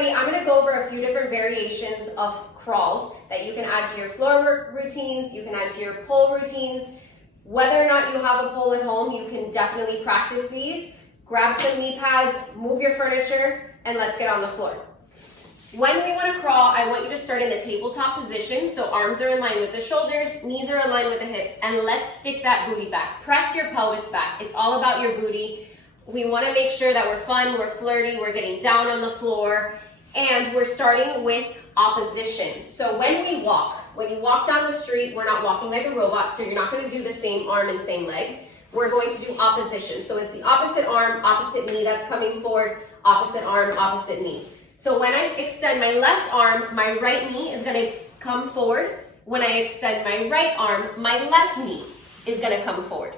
everybody, I'm gonna go over a few different variations of crawls that you can add to your floor routines, you can add to your pole routines. Whether or not you have a pole at home, you can definitely practice these. Grab some knee pads, move your furniture, and let's get on the floor. When we want to crawl, I want you to start in a tabletop position, so arms are in line with the shoulders, knees are in line with the hips, and let's stick that booty back. Press your pelvis back. It's all about your booty. We want to make sure that we're fun, we're flirty, we're getting down on the floor, and we're starting with opposition. So when you walk down the street, we're not walking like a robot, so you're not going to do the same arm and same leg. We're going to do opposition. So it's the opposite arm, opposite knee that's coming forward, opposite arm, opposite knee. So when I extend my left arm, my right knee is going to come forward. When I extend my right arm, my left knee is going to come forward.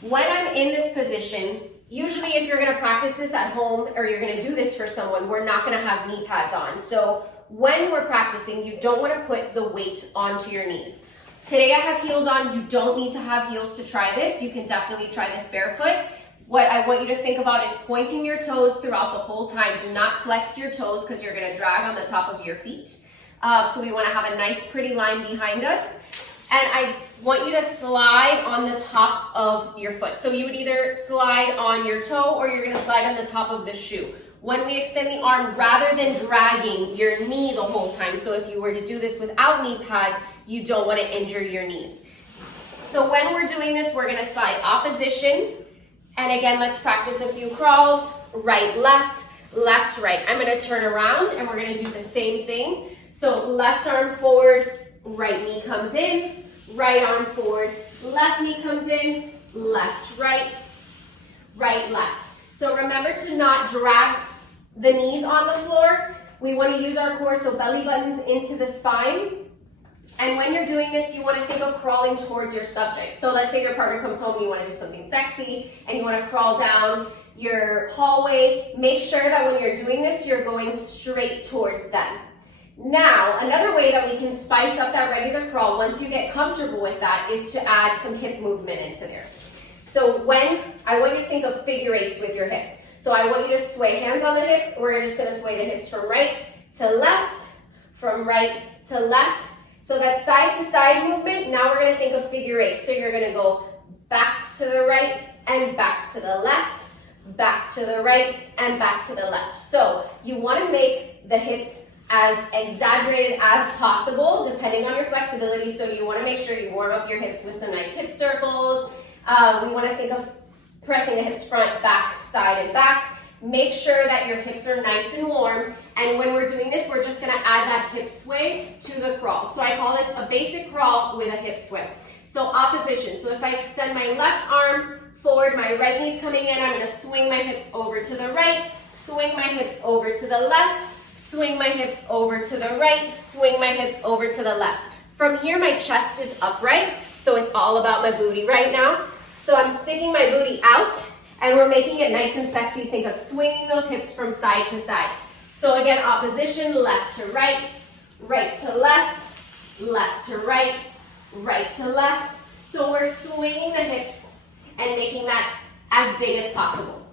When I'm in this position, usually if you're going to practice this at home or you're going to do this for someone, we're not going to have knee pads on. So when we're practicing, you don't want to put the weight onto your knees. Today I have heels on. You don't need to have heels to try this. You can definitely try this barefoot. What I want you to think about is pointing your toes throughout the whole time. Do not flex your toes because you're going to drag on the top of your feet. So we want to have a nice pretty line behind us. And I want you to slide on the top of your foot. So you would either slide on your toe or you're going to slide on the top of the shoe. When we extend the arm, rather than dragging your knee the whole time, so if you were to do this without knee pads, you don't want to injure your knees. So when we're doing this, we're going to slide opposition. And again, let's practice a few crawls. Right, left, right. I'm going to turn around and we're going to do the same thing. So left arm forward, right knee comes in, right arm forward, left knee comes in, left, right, left. So remember to not drag the knees on the floor. We want to use our core, so belly buttons into the spine. And when you're doing this, you want to think of crawling towards your subject. So let's say your partner comes home and you want to do something sexy and you want to crawl down your hallway. Make sure that when you're doing this, you're going straight towards them. Now, another way that we can spice up that regular crawl, once you get comfortable with that, is to add some hip movement into there. So I want you to think of figure eights with your hips. So I want you to sway hands on the hips. We're just going to sway the hips from right to left, from right to left. So that side to side movement, now we're going to think of figure eight. So you're going to go back to the right and back to the left, back to the right and back to the left. So you want to make the hips as exaggerated as possible, depending on your flexibility. So you want to make sure you warm up your hips with some nice hip circles. We want to think of pressing the hips front, back, side, and back. Make sure that your hips are nice and warm. And when we're doing this, we're just going to add that hip sway to the crawl. So I call this a basic crawl with a hip sway. So opposition. So if I extend my left arm forward, my right knee's coming in, I'm going to swing my hips over to the right, swing my hips over to the left, swing my hips over to the right, swing my hips over to the left. From here, my chest is upright, so it's all about my booty right now. So I'm sticking my booty out, and we're making it nice and sexy. Think of swinging those hips from side to side. So again, opposition, left to right, right to left, left to right, right to left. So we're swinging the hips and making that as big as possible.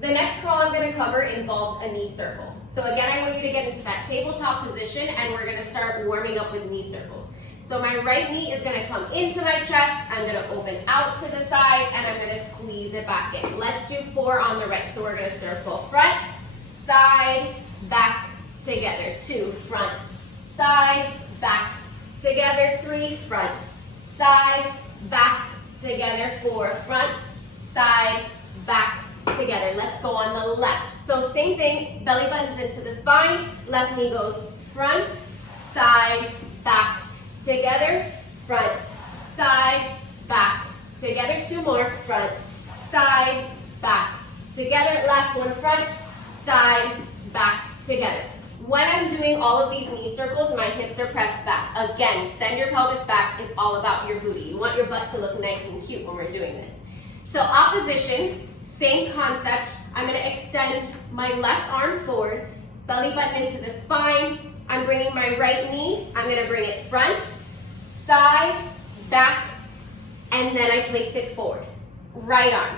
The next crawl I'm going to cover involves a knee circle. So again, I want you to get into that tabletop position and we're going to start warming up with knee circles. So my right knee is going to come into my chest, I'm going to open out to the side, and I'm going to squeeze it back in. Let's do 4 on the right. So we're going to circle front, side, back, together. 2, front, side, back, together. 3, front, side, back, together. 4, front, side, back, together. Let's go on the left. So same thing, belly buttons into the spine, left knee goes front, side, back, together, front, side, back, together. 2 more, front, side, back, together. Last one, front, side, back, together. When I'm doing all of these knee circles, my hips are pressed back. Again, send your pelvis back. It's all about your booty. You want your butt to look nice and cute when we're doing this. So opposition, same concept. I'm going to extend my left arm forward, belly button into the spine. I'm bringing my right knee. I'm going to bring it front, side, back, and then I place it forward. Right arm.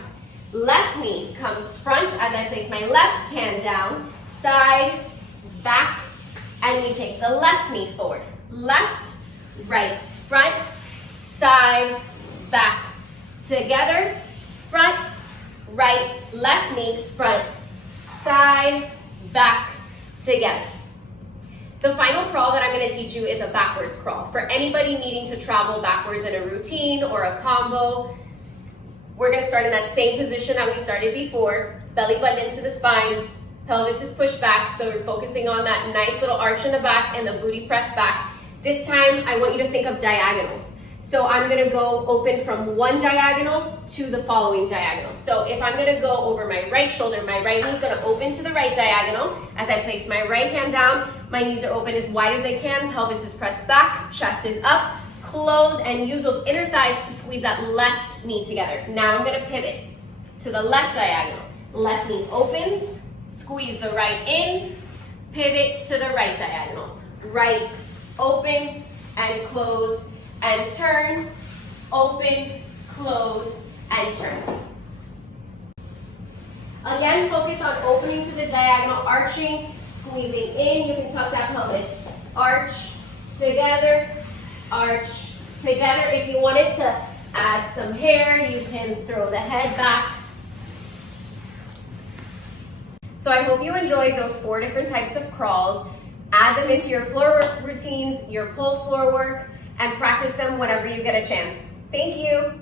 Left knee comes front as I place my left hand down. side, back, and we take the left knee forward. Left, right, front, side, back. Together, front, right, left knee, front, side, back, together. The final crawl that I'm going to teach you is a backwards crawl. For anybody needing to travel backwards in a routine or a combo, we're going to start in that same position that we started before. Belly button into the spine, pelvis is pushed back, so we're focusing on that nice little arch in the back and the booty press back. This time, I want you to think of diagonals. So I'm going to go open from one diagonal to the following diagonal. So if I'm going to go over my right shoulder, my right knee is going to open to the right diagonal. As I place my right hand down, my knees are open as wide as they can, pelvis is pressed back, chest is up, close, and use those inner thighs to squeeze that left knee together. Now I'm going to pivot to the left diagonal. Left knee opens, squeeze the right in, pivot to the right diagonal. Right, open, and close, and turn, open, close, and turn. Again, focus on opening to the diagonal, arching, squeezing in. You can tuck that pelvis. Arch, together, arch, together. If you wanted to add some hair, you can throw the head back. So I hope you enjoyed those 4 different types of crawls. Add them into your floor work routines, your pull floor work, and practice them whenever you get a chance. Thank you.